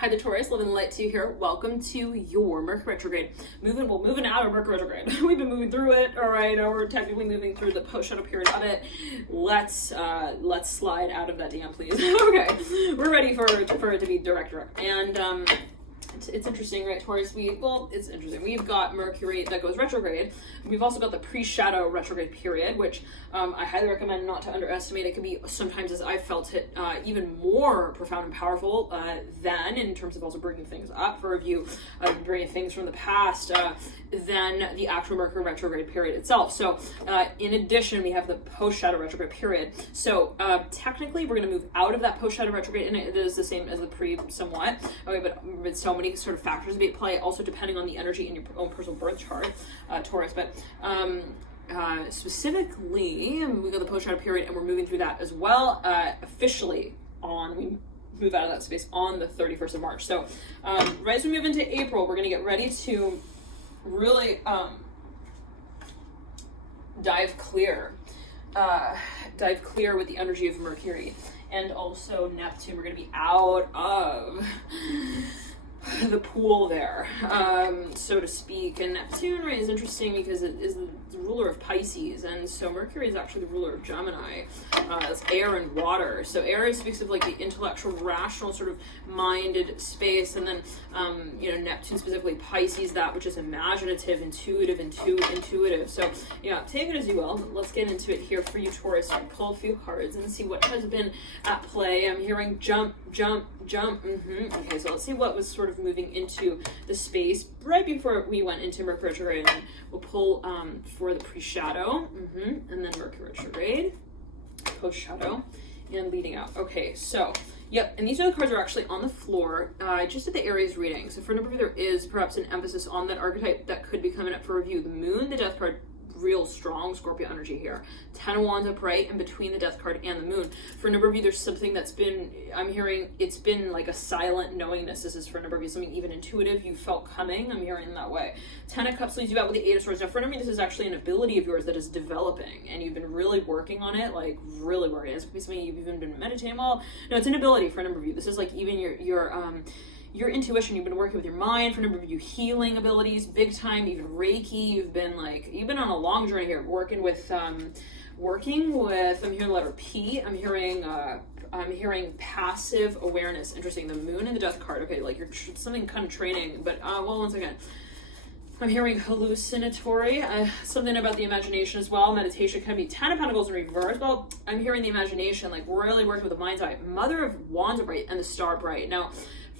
Hi, the Taurus, living the light to you here. Welcome to your Mercury Retrograde. Moving out of Mercury Retrograde. We've been moving through it. All right, now we're technically moving through the post-shadow period of it. Let's slide out of that DM, please. Okay, we're ready for it to be direct. And it's interesting, right, Taurus? It's interesting. We've got Mercury that goes retrograde. We've also got the pre-shadow retrograde period, which I highly recommend not to underestimate. It can be sometimes, as I felt it, even more profound and powerful than in terms of also bringing things up for review, bringing things from the past, than the actual Mercury retrograde period itself. So in addition, we have the post-shadow retrograde period. So technically, we're going to move out of that post-shadow retrograde, and it is the same as the pre somewhat. Okay, but with so many sort of factors at play, also depending on the energy in your own personal birth chart, Taurus. But specifically, we got the post-shadow period, and we're moving through that as well. Officially we move out of that space on the 31st of March. So right as we move into April, we're going to get ready to really dive clear with the energy of Mercury and also Neptune. We're going to be out of the pool there, so to speak. And Neptune, right, is interesting because it is the ruler of Pisces, and so Mercury is actually the ruler of Gemini. It's air and water. So air speaks of like the intellectual, rational, sort of minded space, and then Neptune, specifically Pisces, that which is imaginative, intuitive. So take it as you will. Let's get into it here for you, Taurus. Pull a few cards and see what has been at play. I'm hearing jump. Okay, so let's see what was sort of moving into the space right before we went into Mercury retrograde, and we'll pull for the pre-shadow, and then Mercury retrograde, post-shadow, and leading out. Okay, so yep, and these other cards are actually on the floor, just at the Aries reading. So for a number of you, there is perhaps an emphasis on that archetype that could be coming up for review. The Moon, the Death card, real strong Scorpio energy here. 10 of Wands upright, and between the Death card and the Moon. For a number of you, there's something that's been, I'm hearing, it's been like a silent knowingness. This is for a number of you, something even intuitive you felt coming. I'm hearing that way. 10 of Cups leads you out with the 8 of Swords. Now, for a number of you, this is actually an ability of yours that is developing, and you've been really working on it, like really working. It's something you've even been meditating. Well, no, it's an ability for a number of you. This is like even your intuition. You've been working with your mind. For a number of you, healing abilities, big time, even Reiki. You've been on a long journey here, working with, I'm hearing the letter P. I'm hearing passive awareness. Interesting. The Moon and the Death card. Okay, like you're something kind of training, but once again, I'm hearing hallucinatory, something about the imagination as well. Meditation can be 10 of Pentacles in reverse. Well, I'm hearing the imagination, like really working with the mind's eye. Mother of Wands upright and the Star bright. Now,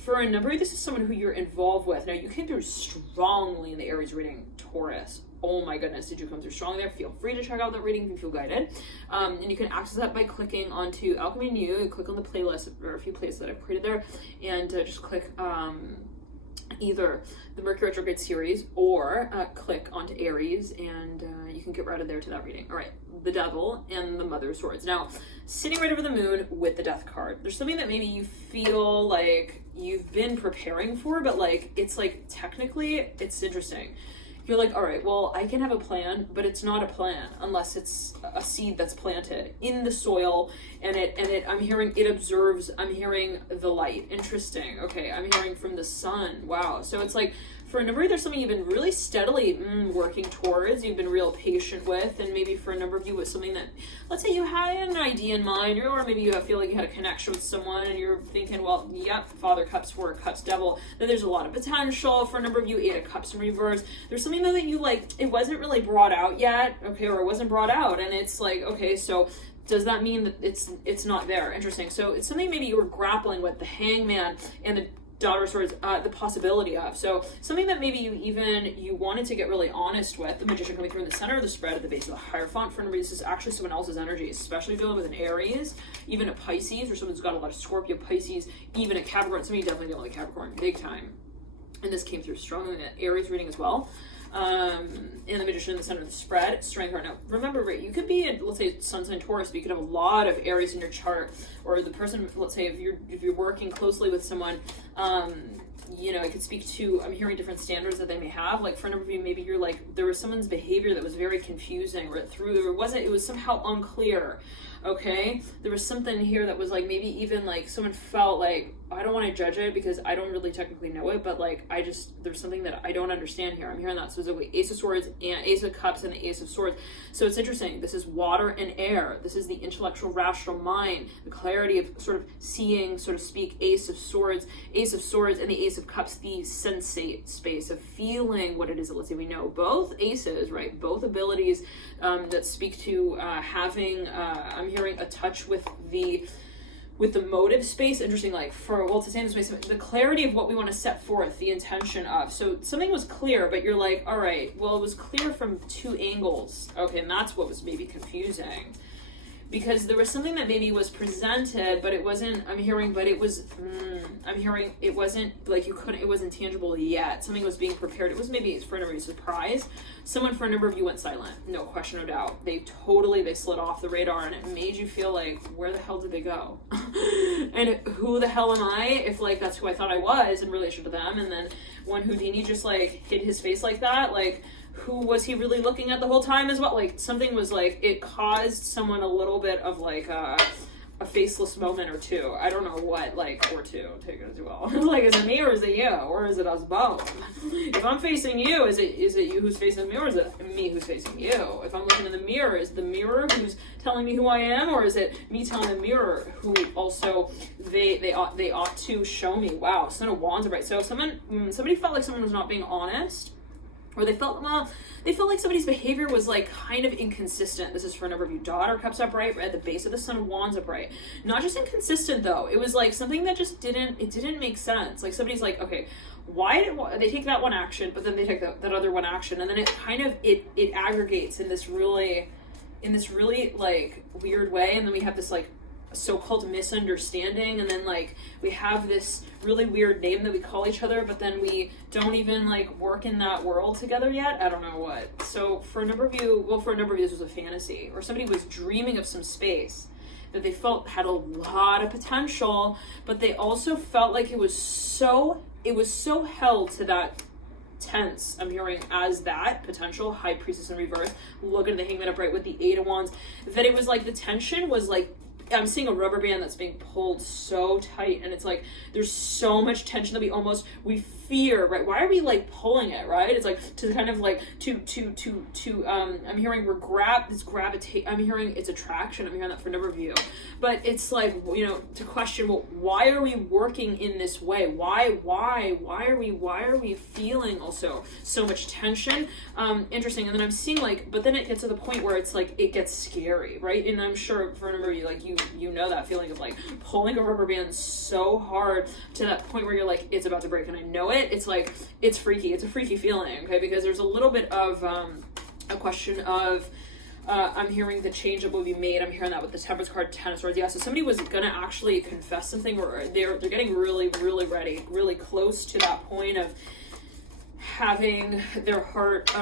for a number of you, this is someone who you're involved with. Now, you came through strongly in the Aries reading, Taurus. Oh my goodness, did you come through strongly there? Feel free to check out that reading if you feel guided. And you can access that by clicking onto Alchemy New. You click on the playlist, or a few playlists that I've created there, and just click either the Mercury retrograde series or click onto Aries, and you can get routed there to that reading. All right, the Devil and the Mother of Swords. Now, sitting right over the Moon with the Death card, there's something that maybe you feel like you've been preparing for, but it's technically it's interesting. You're like, all right, well, I can have a plan, but it's not a plan unless it's a seed that's planted in the soil, and I'm hearing it observes. I'm hearing the light. Interesting. Okay, I'm hearing from the sun. Wow. So it's like, for a number of you, there's something you've been really steadily working towards, you've been real patient with, and maybe for a number of you, it's something that, let's say you had an idea in mind, or maybe you feel like you had a connection with someone, and you're thinking, well, yep, Father Cups, Four Cups, Devil, that there's a lot of potential. For a number of you, 8 of Cups in reverse. There's something though that you it wasn't really brought out yet, okay, or it wasn't brought out, and it's like, okay, so does that mean that it's not there? Interesting. So it's something maybe you were grappling with, the Hangman and the Daughter of Swords, the possibility of. So something that maybe you wanted to get really honest with. The Magician coming through in the center of the spread at the base of the Hierophant. For this is actually someone else's energy, especially dealing with an Aries, even a Pisces, or someone who's got a lot of Scorpio, Pisces, even a Capricorn. Some of you definitely dealing with Capricorn big time. And this came through strongly in the Aries reading as well. And the Magician in the center of the spread, Strength right now. Remember, right, you could be, let's say, Sun sign Taurus, but you could have a lot of Aries in your chart, or the person, let's say, if you're working closely with someone, it could speak to, I'm hearing different standards that they may have. Like for a number of you, maybe you're like, there was someone's behavior that was very confusing, or it was somehow unclear. Okay, there was something here that was like, maybe even like someone felt like I don't want to judge it because I don't really technically know it, but like, there's something that I don't understand here. I'm hearing that specifically Ace of Swords and Ace of Cups and the Ace of Swords. So it's interesting. This is water and air. This is the intellectual, rational mind, the clarity of sort of seeing, so to speak, Ace of Swords, and the Ace of Cups, the sensate space of feeling what it is that, let's say, we know. Both aces, right? Both abilities that speak to having, I'm hearing a touch with the motive space. Interesting, like to say in this way, the clarity of what we want to set forth, the intention of. So something was clear, but you're like, all right, well, it was clear from two angles. Okay, and that's what was maybe confusing. Because there was something that maybe was presented, but it wasn't, I'm hearing it wasn't like it wasn't tangible yet. Something was being prepared. It was maybe for a number of surprise. Someone for a number of you went silent. No question, no doubt. They slid off the radar, and it made you feel like, where the hell did they go? And who the hell am I if like that's who I thought I was in relation to them? And then when Houdini just like hid his face like that, like, who was he really looking at the whole time as well? Like, something was like, it caused someone a little bit of like a faceless moment or two. I don't know what, like, or two, take it as well. Like, is it me or is it you? Or is it us both? If I'm facing you, is it you who's facing me, or is it me who's facing you? If I'm looking in the mirror, is the mirror who's telling me who I am, or is it me telling the mirror who also they ought to show me? Wow, Son of Wands, right? So somebody felt like someone was not being honest. Or they felt like somebody's behavior was like kind of inconsistent. This is for a number of you. Daughter Cups upright at the base of the Son of Wands upright. Not just inconsistent though. It was like something that just didn't make sense. Like somebody's like, okay, why did they take that one action, but then they take that other one action, and then it kind of it aggregates in this really like weird way, and then we have this like so-called misunderstanding, and then like we have this really weird name that we call each other, but then we don't even like work in that world together yet. I don't know what. So for a number of you this was a fantasy, or somebody was dreaming of some space that they felt had a lot of potential, but they also felt like it was so held to that tense, I'm hearing, as that potential High Priestess in reverse. Look at the Hangman upright with the Eight of Wands, that it was like the tension was like, I'm seeing a rubber band that's being pulled so tight, and it's like there's so much tension that we fear, right? Why are we like pulling it, right? It's like to kind of like to I'm hearing gravitate. I'm hearing it's attraction. I'm hearing that for a number of you, but it's like, you know, to question, well, why are we working in this way? Why are we feeling also so much tension? Interesting. And then I'm seeing like, but then it gets to the point where it's like it gets scary, right? And I'm sure for a number of you, like you know that feeling of like pulling a rubber band so hard to that point where you're like, it's about to break, and I know it. It's like, it's freaky. It's a freaky feeling, okay? Because there's a little bit of a question of, I'm hearing the change that will be made. I'm hearing that with the Temperance card, Ten of Swords. Yeah, so somebody was gonna actually confess something, or they're getting really, really ready, really close to that point of having their heart,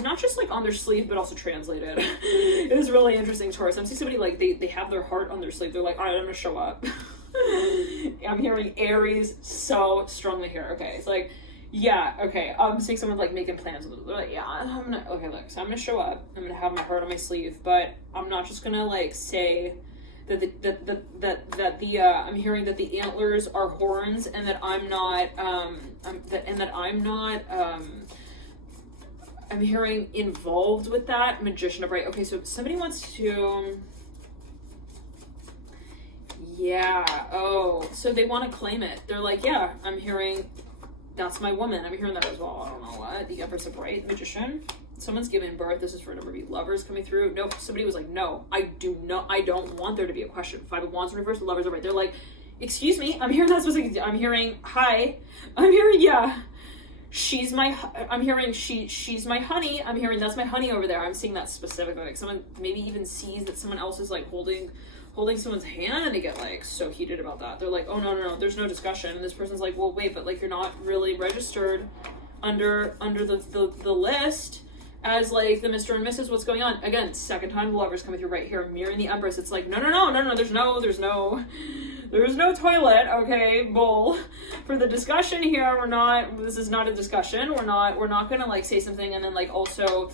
not just like on their sleeve, but also translated. It was really interesting, Taurus. I'm seeing somebody like they have their heart on their sleeve. They're like, all right, I'm gonna show up. I'm hearing Aries so strongly here. Okay, it's like, yeah, okay. I'm seeing someone like making plans. They're like, yeah, I'm gonna, okay, look, so I'm gonna show up. I'm gonna have my heart on my sleeve, but I'm not just gonna like say that I'm hearing that the antlers are horns, and that I'm not I'm hearing involved with that. Magician upright. Okay, so somebody wants to, yeah, oh, so they want to claim it. They're like, yeah, I'm hearing that's my woman. I'm hearing that as well. I don't know what. The Empress upright, Magician. Someone's giving birth. This is for a number of you. Lovers coming through. Nope. Somebody was like, no, I don't want there to be a question. Five of Wands in reverse. Lovers upright. They're like, excuse me. I'm hearing that specific. I'm hearing hi. I'm hearing, yeah. She's my honey. I'm hearing that's my honey over there. I'm seeing that specifically. Like someone maybe even sees that someone else is like holding someone's hand, and they get like so heated about that. They're like, oh no, there's no discussion. And this person's like, well, wait, but like you're not really registered under the list as like the Mr. and Mrs. What's going on? Again, second time the Lovers coming through right here, mirroring the Empress. It's like, no, there's no toilet, okay, bull. For the discussion here, this is not a discussion. We're not gonna like say something and then like also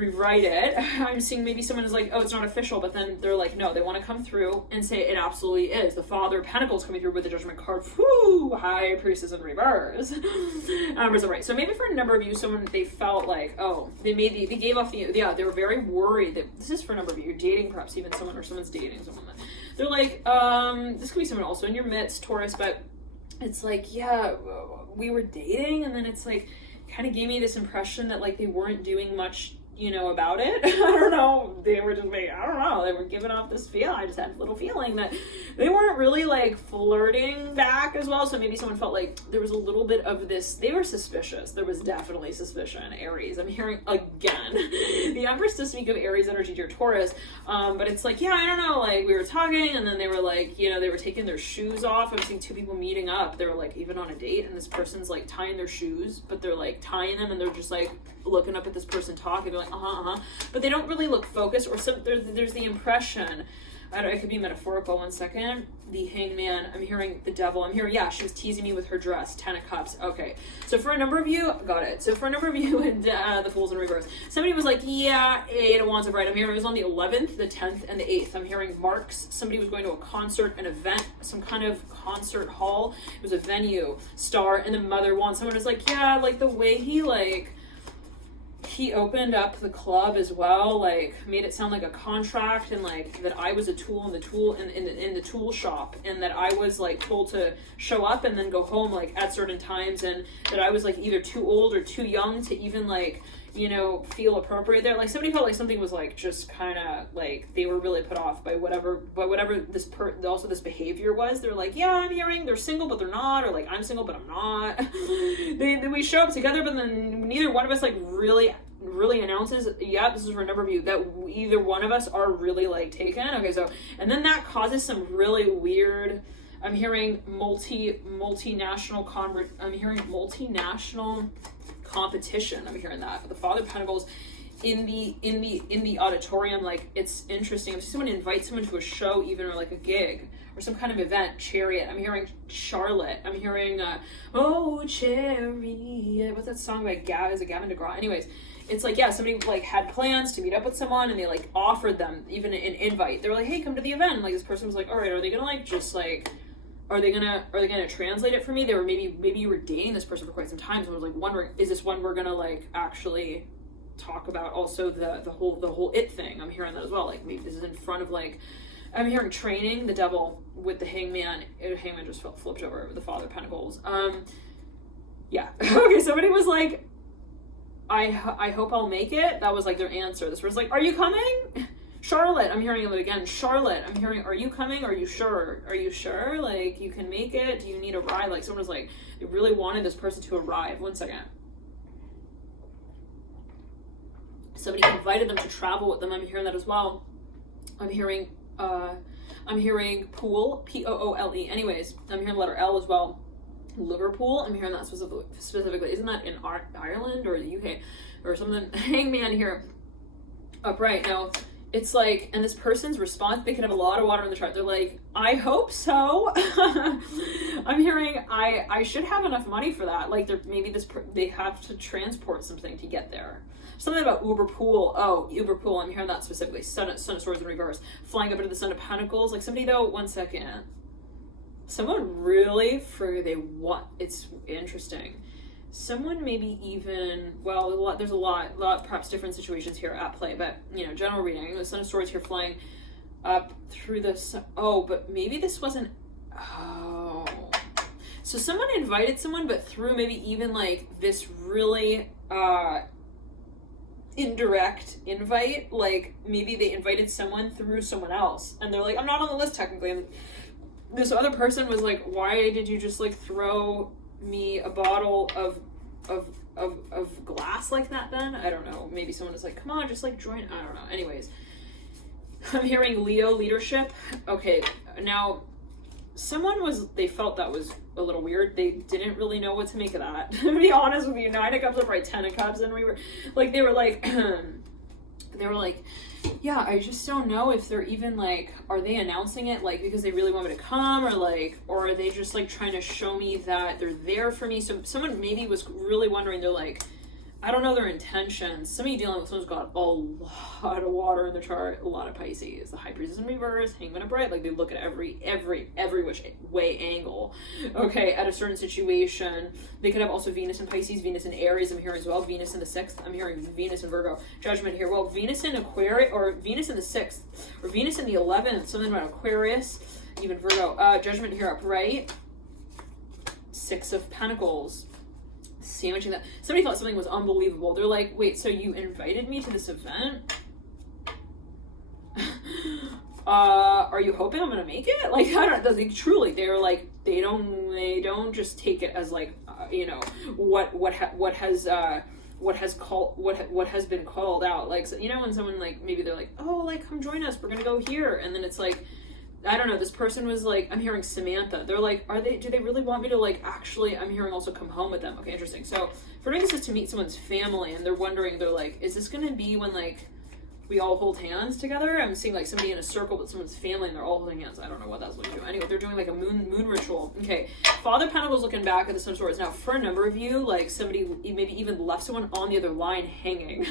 rewrite it. I'm seeing maybe someone is like, oh, it's not official, but then they're like, no, they want to come through and say it absolutely is. The Father of Pentacles coming through with the Judgment card. Whoo! High Priestess in reverse. Right. So maybe for a number of you, someone, they felt like, oh, they gave off the, yeah, they were very worried that, this is for a number of you, you're dating perhaps even someone, or someone's dating someone that, they're like, this could be someone also in your midst, Taurus, but it's like, yeah, we were dating, and then it's like, kind of gave me this impression that like they weren't doing much, you know, about it. I don't know. They were just like, I don't know. They were giving off this feel. I just had a little feeling that they weren't really like flirting back as well. So maybe someone felt like there was a little bit of this. They were suspicious. There was definitely suspicion. Aries. I'm hearing again the Empress to speak of Aries energy to your Taurus. But it's like, yeah, I don't know. Like we were talking, and then they were like, you know, they were taking their shoes off. I'm seeing two people meeting up. They were like even on a date, and this person's like tying their shoes, but they're like tying them, and they're just like looking up at this person talking. They're like, but they don't really look focused, or some there's the impression, I don't, it could be metaphorical. 1 second. The Hangman, I'm hearing the Devil. I'm hearing, yeah, she was teasing me with her dress. 10 of Cups. Okay. So for a number of you, got it. So for a number of you, and the Fools in reverse, somebody was like, yeah, 8 of Wands of right. I'm hearing it was on the 11th, the 10th, and the 8th. I'm hearing marks. Somebody was going to a concert, an event, some kind of concert hall. It was a venue. Star, and the Mother Wand. Someone was like, yeah, like the way he opened up the club as well, like made it sound like a contract, and like that I was a tool in the tool shop, and that I was like told to show up and then go home like at certain times, and that I was like either too old or too young to even like, you know, feel appropriate there. Like somebody felt like something was like just kind of like they were really put off by whatever this also this behavior was. They're like, yeah, I'm hearing they're single but they're not, or like I'm single but I'm not. we show up together, but then neither one of us like really announces, yeah, this is for a number of you, that either one of us are really like taken. Okay, so and then that causes some really weird, I'm hearing multinational competition. I'm hearing that the Father of Pentacles in the auditorium. Like it's interesting. If someone invites someone to a show, even, or like a gig or some kind of event. Chariot. I'm hearing Charlotte. I'm hearing oh Chariot. What's that song by Is it Gavin DeGraw? Anyways, it's like, yeah, somebody like had plans to meet up with someone, and they like offered them even an invite. They were like, hey, come to the event. And, like this person was like, all right, are they gonna like just like, are they gonna translate it for me? They were maybe you were dating this person for quite some time, so I was like wondering, is this one we're gonna like actually talk about also the whole it thing? I'm hearing that as well. Like maybe this is in front of like, I'm hearing training, the Devil with the Hangman. Hangman just flipped over the Father of Pentacles. Yeah. Okay, somebody was like, I hope I'll make it. That was like their answer. This was like, are you coming? Charlotte, I'm hearing it again. Charlotte, I'm hearing, are you coming? Are you sure? Are you sure? Like, you can make it? Do you need a ride? Like, someone was like, they really wanted this person to arrive. 1 second. Somebody invited them to travel with them. I'm hearing that as well. I'm hearing pool, Poole. Anyways, I'm hearing the letter L as well. Liverpool, I'm hearing that specifically. Isn't that in Ireland or the UK or something? Hangman here. Upright. Now, it's like, and this person's response, they can have a lot of water in the chart. They're like, I hope so. I'm hearing, I should have enough money for that. Like, they have to transport something to get there. Something about Uber Pool. Oh, Uber Pool. I'm hearing that specifically. Sun of Swords in reverse. Flying up into the Sun of Pentacles. Like somebody though, 1 second. Someone really, it's interesting. Someone maybe even, well, there's a lot, perhaps different situations here at play, but, you know, general reading, the Sun of Swords here flying up through the sun. Oh, but maybe this wasn't, oh. So someone invited someone, but through maybe even like this really, indirect invite, like maybe they invited someone through someone else, and they're like, I'm not on the list technically, and this other person was like, why did you just like throw me a bottle of glass like that then? I don't know. Maybe someone was like, come on, just like join. I don't know. Anyways, I'm hearing Leo leadership. Okay, now they felt that was a little weird. They didn't really know what to make of that. To be honest with you, 9 of Cups up right, 10 of Cups, and we were like, they were like, yeah, I just don't know if they're even like, are they announcing it like because they really want me to come, or are they just like trying to show me that they're there for me? So someone maybe was really wondering, they're like, I don't know their intentions. Somebody dealing with someone's got a lot of water in the chart, a lot of Pisces. The High Priestess in reverse, Hangman upright. Like, they look at every which way angle. Okay, at a certain situation. They could have also Venus in Pisces, Venus in Aries, I'm hearing as well. Venus in the 6th, I'm hearing Venus in Virgo. Judgment here. Well, Venus in Aquarius, or Venus in the 6th, or Venus in the 11th, something about Aquarius, even Virgo. Judgment here upright. 6 of Pentacles. Sandwiching that. Somebody thought something was unbelievable. They're like, wait, so you invited me to this event? Are you hoping I'm gonna make it? Like, I don't know. Like, truly, they're like, they don't just take it as like, you know, what has been called out. Like, so, you know, when someone like, maybe they're like, oh, like, come join us, we're gonna go here, and then it's like, I don't know, this person was like, I'm hearing Samantha. They're like, do they really want me to, like, actually, I'm hearing also come home with them. Okay, interesting. So for me, this is to meet someone's family, and they're wondering, they're like, is this going to be when, like, we all hold hands together? I'm seeing, like, somebody in a circle with someone's family, and they're all holding hands. I don't know what that's looking to. Anyway, they're doing, like, a moon ritual. Okay, Father Pentacles looking back at the Sun of Swords. Now, for a number of you, like, somebody maybe even left someone on the other line hanging.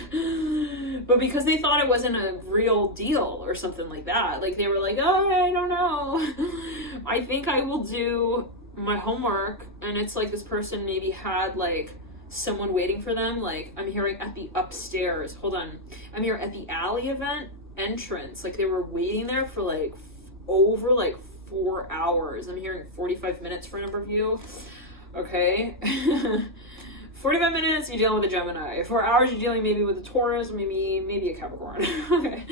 But because they thought it wasn't a real deal or something like that, like, they were like, oh, I don't know. I think I will do my homework. And it's like this person maybe had, like, someone waiting for them. Like, I'm hearing at the upstairs. Hold on. I'm here at the alley event entrance. Like, they were waiting there for, like, over, like, 4 hours. I'm hearing 45 minutes for a number of you. Okay. 45 minutes, you're dealing with a Gemini. 4 hours, you're dealing maybe with a Taurus, maybe a Capricorn. Okay.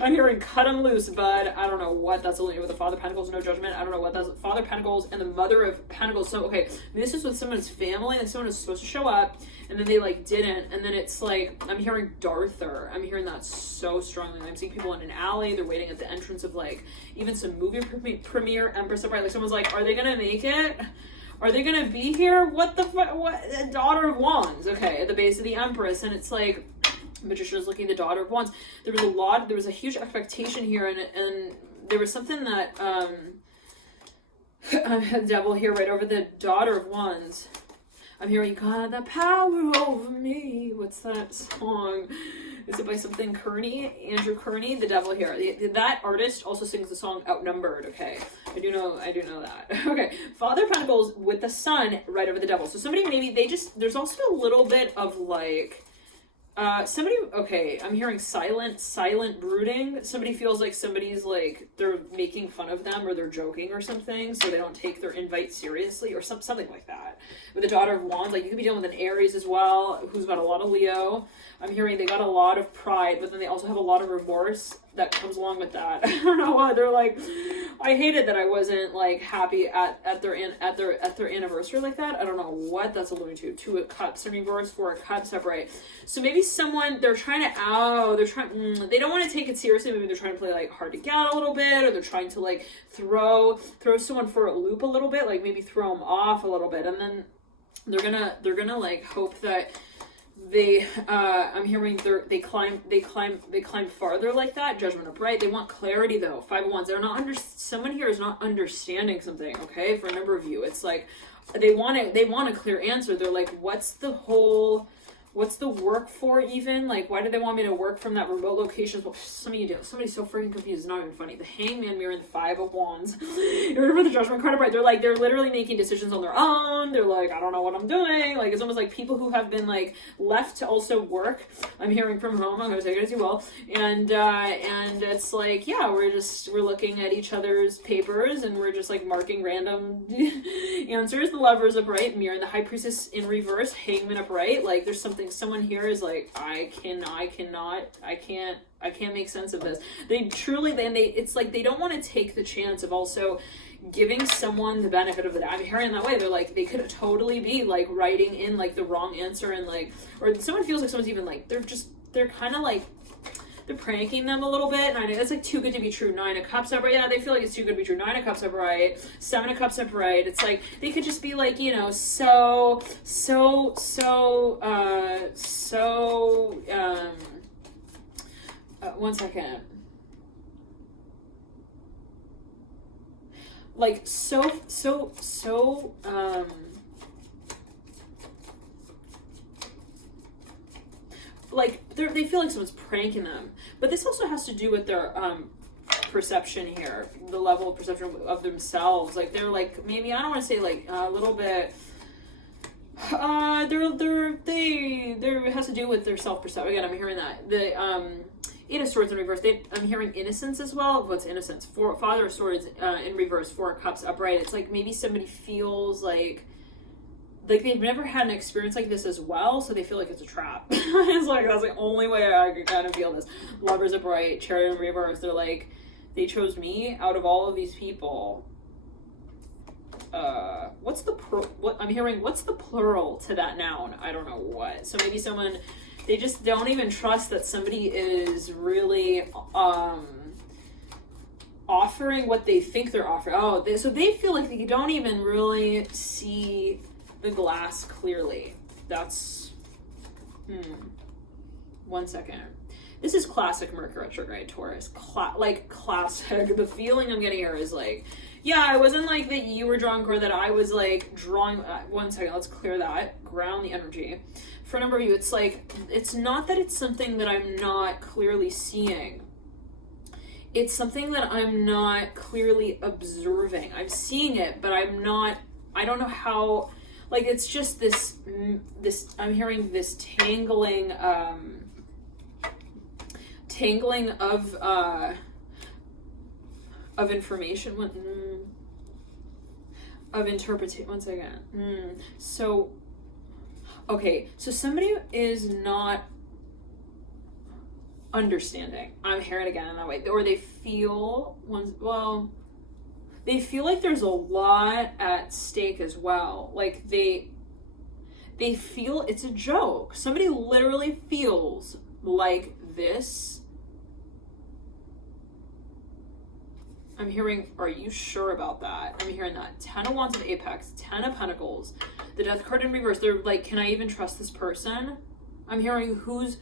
I'm hearing cut them loose, bud. I don't know what that's alluding with the Father Pentacles, no judgment. I don't know what that's Father Pentacles and the Mother of Pentacles. So, okay, this is with someone's family, and someone is supposed to show up, and then they, like, didn't. And then it's like, I'm hearing Darther. I'm hearing that so strongly. I'm seeing people in an alley. They're waiting at the entrance of, like, even some movie premiere, Empress Upright. Like, someone's like, are they gonna make it? Are they gonna be here? What the fuck? What? Daughter of Wands. Okay, at the base of the Empress, and it's like, Magician is looking at the Daughter of Wands. There was a huge expectation here, and there was something that, the Devil here right over the Daughter of Wands. I'm hearing, God, the power over me. What's that song? Is it by something Kearney? Andrew Kearney? The Devil here. That artist also sings the song Outnumbered, okay? I do know that. Okay. Father Pentacles with the Sun right over the Devil. So somebody maybe, there's also a little bit of, like, okay, I'm hearing silent brooding. Somebody feels like somebody's, like, they're making fun of them, or they're joking or something, so they don't take their invite seriously, or something like that. With the Daughter of Wands, like, you could be dealing with an Aries as well, who's got a lot of Leo. I'm hearing they got a lot of pride, but then they also have a lot of remorse that comes along with that. I don't know why. They're like, I hated that I wasn't, like, happy at their anniversary like that. I don't know what that's alluding to. 2 of Cups in reverse, 4 of Cups upright. So maybe someone, they don't want to take it seriously. Maybe they're trying to play, like, hard to get a little bit, or they're trying to, like, throw someone for a loop a little bit, like maybe throw them off a little bit, and then they're gonna like hope that they I'm hearing they climb farther like that. Judgment upright. They want clarity though. 5 of Wands. They're not someone here is not understanding something. Okay, for a number of you, it's like they want a clear answer. They're like, what's the work for even? Like, why do they want me to work from that remote location? Well, some of you do. Somebody's so freaking confused. It's not even funny. The Hangman mirror and the 5 of Wands. You remember the Judgment card upright? They're literally making decisions on their own. They're like, I don't know what I'm doing. Like, it's almost like people who have been, like, left to also work. I'm hearing from home. I'm going to take it as you will. And it's like, yeah, we're looking at each other's papers, and we're just, like, marking random answers. The Lovers upright, mirror and the High Priestess in reverse, Hangman upright. Like, there's someone here is like, I can't make sense of this. It's like they don't want to take the chance of also giving someone the benefit of the doubt. I'm hearing that way. They're like, they could totally be like writing in like the wrong answer, and like, or someone feels like someone's even like, they're kind of like, they're pranking them a little bit. And it's like too good to be true. 9 of Cups upright. Yeah, they feel like it's too good to be true. 9 of Cups upright. 7 of Cups upright. It's like they could just be like, you know, one second. Like like, they feel like someone's pranking them. But this also has to do with their perception here, the level of perception of themselves. Like, they're like, maybe, I don't want to say like a little bit, it has to do with their self-perception. Again, I'm hearing that. The Eight of Swords in reverse. I'm hearing innocence as well. What's innocence? Father of Swords in reverse. Four of Cups upright. It's like maybe somebody feels like they've never had an experience like this as well, so they feel like it's a trap. It's like, that's the only way I could kind of feel this. Lovers upright, Chariot in reverse. They're like, they chose me out of all of these people. What I'm hearing, what's the plural to that noun? I don't know what. So maybe someone, they just don't even trust that somebody is really offering what they think they're offering. So they feel like they don't even really see the glass clearly. That's 1 second. This is classic Mercury retrograde Taurus. Classic. The feeling I'm getting here is like, yeah, it wasn't like that you were drawing card, that I was like drawing. 1 second, let's clear that. Ground the energy. For a number of you, it's like, it's not that it's something that I'm not clearly seeing. It's something that I'm not clearly observing. I'm seeing it, but I don't know how. Like, it's just this, I'm hearing this tangling of information, of interpretation. 1 second. So, okay, so somebody is not understanding. I'm hearing it again in that way. Or they feel, they feel like there's a lot at stake as well. Like, they feel it's a joke. Somebody literally feels like this. I'm hearing, are you sure about that? I'm hearing that. 10 of Wands of Apex, 10 of Pentacles, the Death card in reverse. They're like, can I even trust this person? I'm hearing who's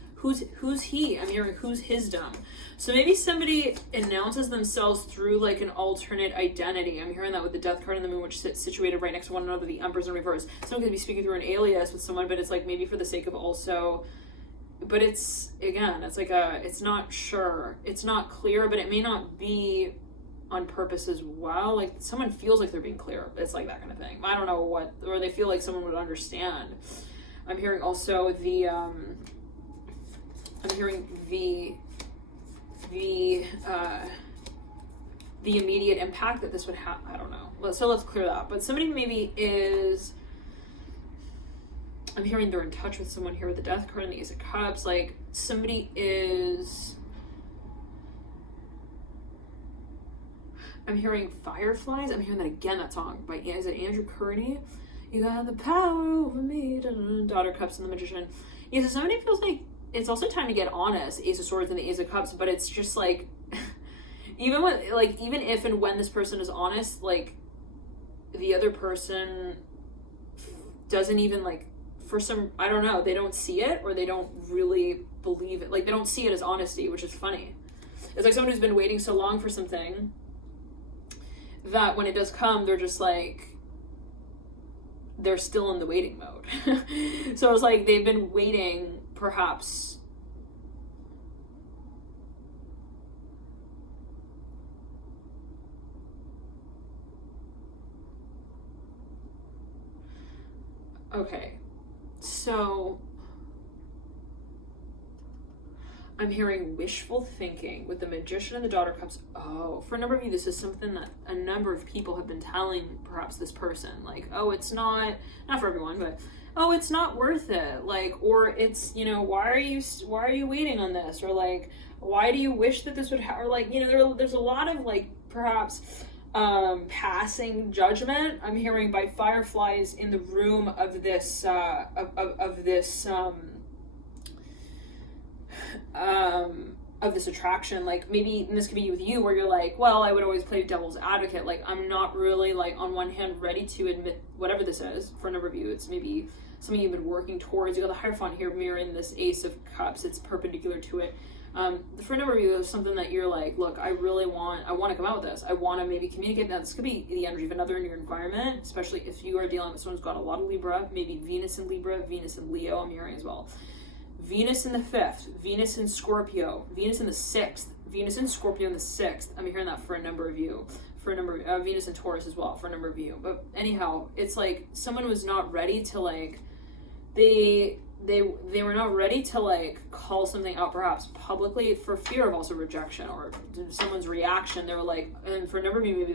he? I'm hearing who's hisdom. So maybe somebody announces themselves through like an alternate identity. I'm hearing that with the Death card and the Moon, which sits situated right next to one another, the Empress in reverse. Someone could be speaking through an alias with someone, but it's like maybe for the sake of also, but it's, again, it's like it's not sure. It's not clear, but it may not be on purpose as well. Like, someone feels like they're being clear. It's like that kind of thing. I don't know what, or they feel like someone would understand. I'm hearing also the, I'm hearing the immediate impact that this would have. I don't know. So let's clear that. But somebody maybe is, I'm hearing they're in touch with someone here with the Death card and the Ace of Cups. Like, somebody is, I'm hearing fireflies. I'm hearing that again, that song by, is it Andrew Kearney? You got the power over me. Daughter Cups and the Magician. Yeah, so somebody feels like it's also time to get honest. Ace of Swords and the Ace of Cups, but it's just like, even if and when this person is honest, like, the other person doesn't even, like, for some, I don't know, they don't see it, or they don't really believe it. Like, they don't see it as honesty, which is funny. It's like someone who's been waiting so long for something that when it does come, they're just like, they're still in the waiting mode. So it's like they've been waiting, perhaps, okay, so I'm hearing wishful thinking with the Magician and the Daughter Cups. Oh, for a number of you, this is something that a number of people have been telling perhaps this person. Like, oh, it's not for everyone, but, oh, it's not worth it. Like, or it's, you know, why are you waiting on this? Or like, why do you wish that this would happen? Or like, you know, there's a lot of like, perhaps, passing judgment. I'm hearing by fireflies in the room of this, of this attraction. Like, maybe, and this could be with you, where you're like, well, I would always play devil's advocate. Like, I'm not really, like, on one hand ready to admit whatever this is. For a number of you, it's maybe something you've been working towards. You got the Hierophant here mirroring this Ace of Cups. It's perpendicular to it. For a number of you, there's something that you're like, look, I want to come out with this. I want to maybe communicate that. This could be the energy of another in your environment, especially if you are dealing with someone who's got a lot of Libra, maybe Venus in Libra, Venus in Leo, I'm hearing as well. Venus in the 5th, Venus in Scorpio, Venus in the 6th, Venus in Scorpio in the 6th. I'm hearing that for a number of you. For a number of Venus and Taurus as well, for a number of you. But anyhow, it's like someone was not ready to like, they were not ready to like call something out perhaps publicly for fear of also rejection or someone's reaction. They were like, and for a number of you, maybe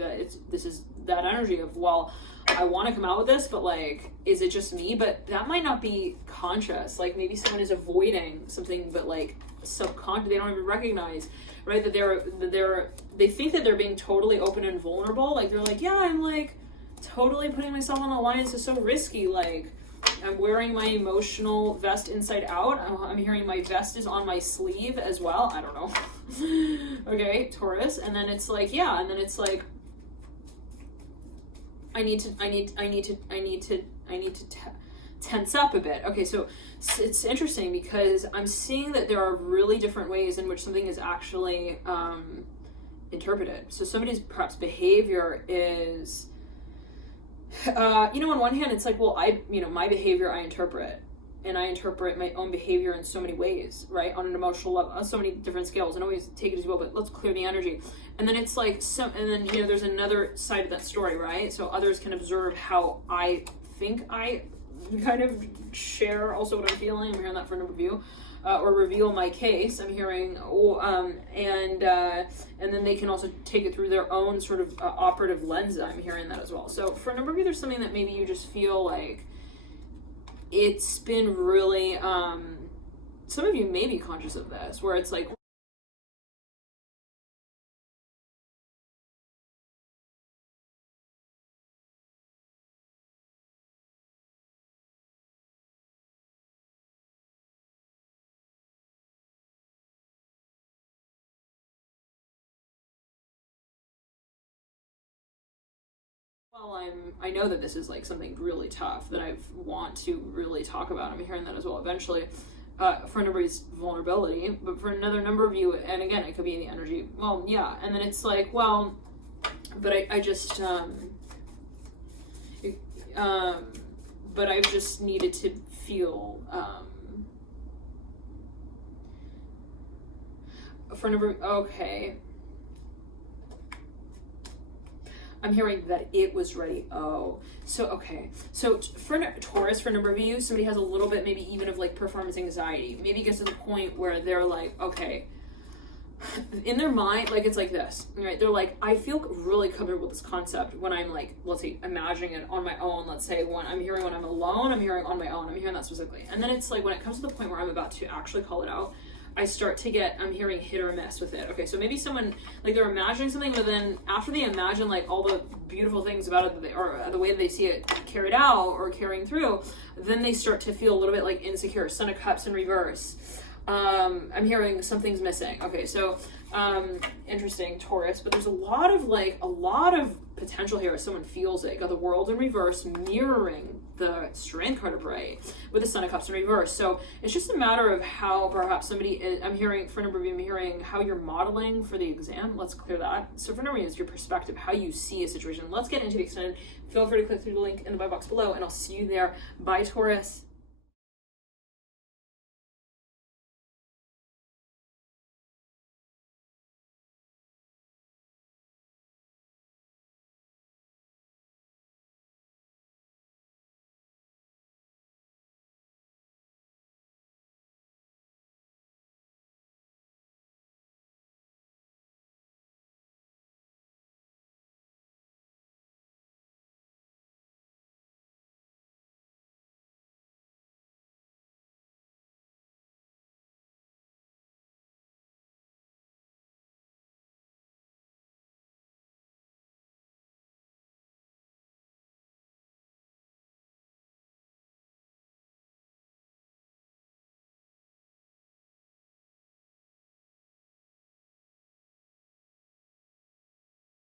this is that energy of, well, I want to come out with this, but like, is it just me? But that might not be conscious. Like maybe someone is avoiding something, but like subconscious, they don't even recognize, right? That they think that they're being totally open and vulnerable. Like they're like, yeah, I'm like totally putting myself on the line. This is so risky. Like I'm wearing my emotional vest inside out. I'm hearing my vest is on my sleeve as well. I don't know. Okay, Taurus. And then it's like, yeah. And then it's like, I need to tense up a bit. Okay, so it's interesting because I'm seeing that there are really different ways in which something is actually interpreted. So somebody's perhaps behavior is, on one hand, it's like, well, my behavior I interpret, and I interpret my own behavior in so many ways, right? On an emotional level, on so many different scales, and always take it as well, but let's clear the energy. And then it's like, and then, there's another side of that story, right? So others can observe how I think I kind of share also what I'm feeling. I'm hearing that for a number of you. Or reveal my case. I'm hearing, and then they can also take it through their own sort of operative lens. I'm hearing that as well. So for a number of you, there's something that maybe you just feel like it's been really, some of you may be conscious of this, where it's like, well, I know that this is like something really tough that I want to really talk about. I'm hearing that as well eventually. For a number of you, vulnerability, but for another number of you, and again, it could be in the energy. Well, yeah, and then it's like, well, but I just, but I've just needed to feel, for a number, okay. I'm hearing that it was ready. Oh, so, okay. So for Taurus, for a number of you, somebody has a little bit maybe even of like performance anxiety. Maybe it gets to the point where they're like, okay, in their mind, like it's like this, right? They're like, I feel really comfortable with this concept when I'm like, let's say, imagining it on my own. Let's say when I'm alone, I'm hearing on my own. I'm hearing that specifically. And then it's like, when it comes to the point where I'm about to actually call it out, I'm hearing hit or miss with it. Okay, so maybe someone, like they're imagining something, but then after they imagine like all the beautiful things about it, or the way they see it carried out or carrying through, then they start to feel a little bit like insecure. Son of Cups in reverse. I'm hearing something's missing. Okay, so interesting, Taurus, but there's a lot of potential here as someone feels it. Got the World in reverse mirroring the Strength card upright with the Son of Cups in reverse. So it's just a matter of how perhaps somebody is, I'm hearing, for a number of you, I'm hearing how you're modeling for the exam. Let's clear that. So for a number of you, it's your perspective, how you see a situation. Let's get into the extended. Feel free to click through the link in the buy box below, and I'll see you there. Bye, Taurus.